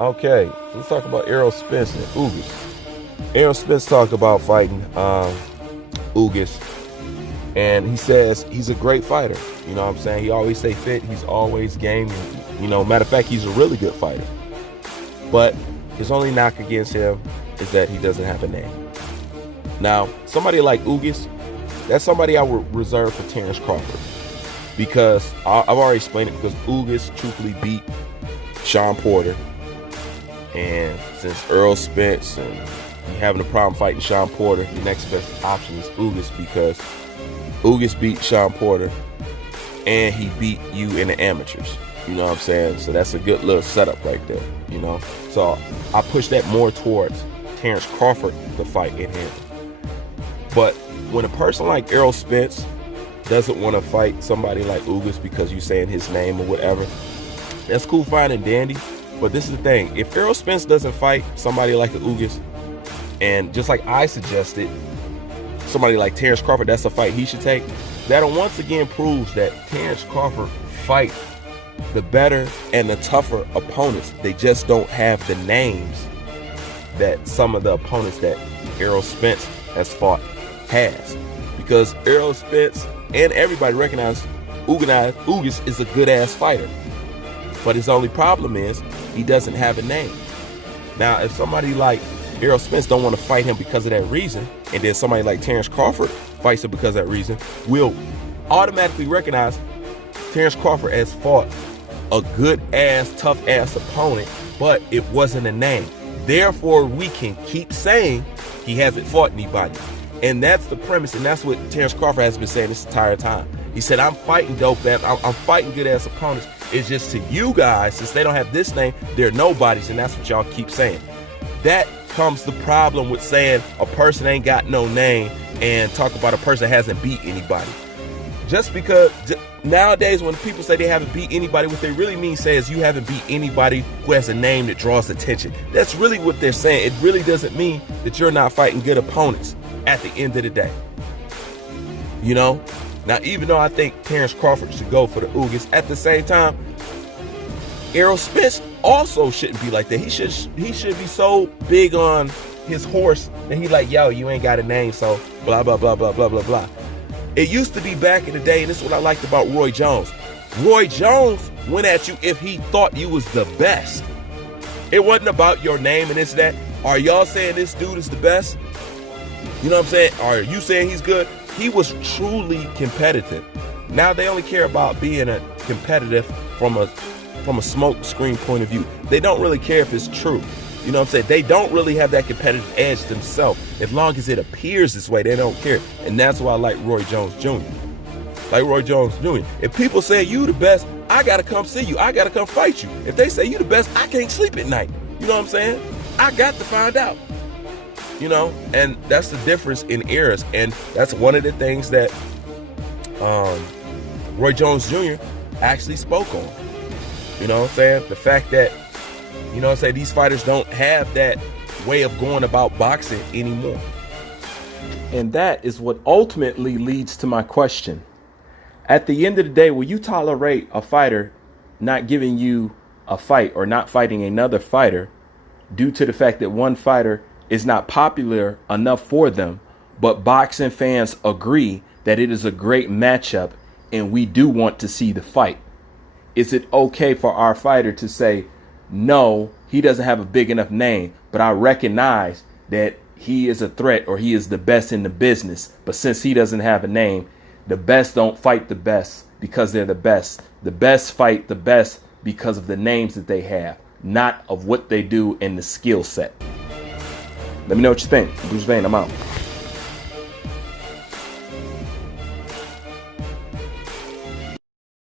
Okay, let's talk about Errol Spence and Ugas. Errol Spence talked about fighting Ugas, and he says he's a great fighter. You know what I'm saying? He always stay fit. He's always game. You know, matter of fact, he's a really good fighter. But his only knock against him is that he doesn't have a name. Now, somebody like Ugas, that's somebody I would reserve for Terrence Crawford, because I've already explained it, because Ugas truthfully beat Sean Porter. And since Errol Spence and you having a problem fighting Sean Porter, the next best option is Ugas, because Ugas beat Sean Porter and he beat you in the amateurs. You know what I'm saying? So that's a good little setup right there, you know? So I push that more towards Terrence Crawford to fight in him. But when a person like Errol Spence doesn't want to fight somebody like Ugas because you're saying his name or whatever, that's cool, fine, and dandy. But this is the thing. If Errol Spence doesn't fight somebody like Ugas, and just like I suggested, somebody like Terrence Crawford, that's a fight he should take, that once again proves that Terrence Crawford fight the better and the tougher opponents. They just don't have the names that some of the opponents that Errol Spence has fought has. Because Errol Spence and everybody recognize Ugas is a good-ass fighter. But his only problem is he doesn't have a name. Now, if somebody like Errol Spence don't want to fight him because of that reason, and then somebody like Terrence Crawford fights him because of that reason, we'll automatically recognize Terrence Crawford has fought a good-ass, tough-ass opponent, but it wasn't a name. Therefore, we can keep saying he hasn't fought anybody. And that's the premise, and that's what Terrence Crawford has been saying this entire time. He said, I'm fighting dope-ass, I'm fighting good-ass opponents. It's just to you guys, since they don't have this name, they're nobodies, and that's what y'all keep saying. That comes the problem with saying a person ain't got no name and talk about a person that hasn't beat anybody. Just because nowadays when people say they haven't beat anybody, what they really mean say is you haven't beat anybody who has a name that draws attention. That's really what they're saying. It really doesn't mean that you're not fighting good opponents at the end of the day. You know? Now, even though I think Terrence Crawford should go for the Ugas, at the same time, Errol Spence also shouldn't be like that. He should be so big on his horse that he like, yo, you ain't got a name, so blah, blah, blah, blah, blah, blah, blah. It used to be back in the day, and this is what I liked about Roy Jones. Roy Jones went at you if he thought you was the best. It wasn't about your name and this, that. Are y'all saying this dude is the best? You know what I'm saying? Are you saying he's good? He was truly competitive. Now they only care about being a competitive from a smoke screen point of view. They don't really care if it's true. You know what I'm saying? They don't really have that competitive edge themselves. As long as it appears this way, they don't care. And that's why I like Roy Jones Jr. Like Roy Jones Jr. If people say you the best, I gotta come see you. I gotta come fight you. If they say you the best, I can't sleep at night. You know what I'm saying? I got to find out. You know, and that's the difference in eras, and that's one of the things that Roy Jones Jr. actually spoke on. You know what I'm saying? The fact that, you know what I'm saying, these fighters don't have that way of going about boxing anymore. And that is what ultimately leads to my question. At the end of the day, will you tolerate a fighter not giving you a fight or not fighting another fighter due to the fact that one fighter is not popular enough for them, but boxing fans agree that it is a great matchup and we do want to see the fight? Is it okay for our fighter to say, no, he doesn't have a big enough name, but I recognize that he is a threat or he is the best in the business, but since he doesn't have a name, the best don't fight the best because they're the best. The best fight the best because of the names that they have, not of what they do and the skill set. Let me know what you think. Bruce Vane, I'm out.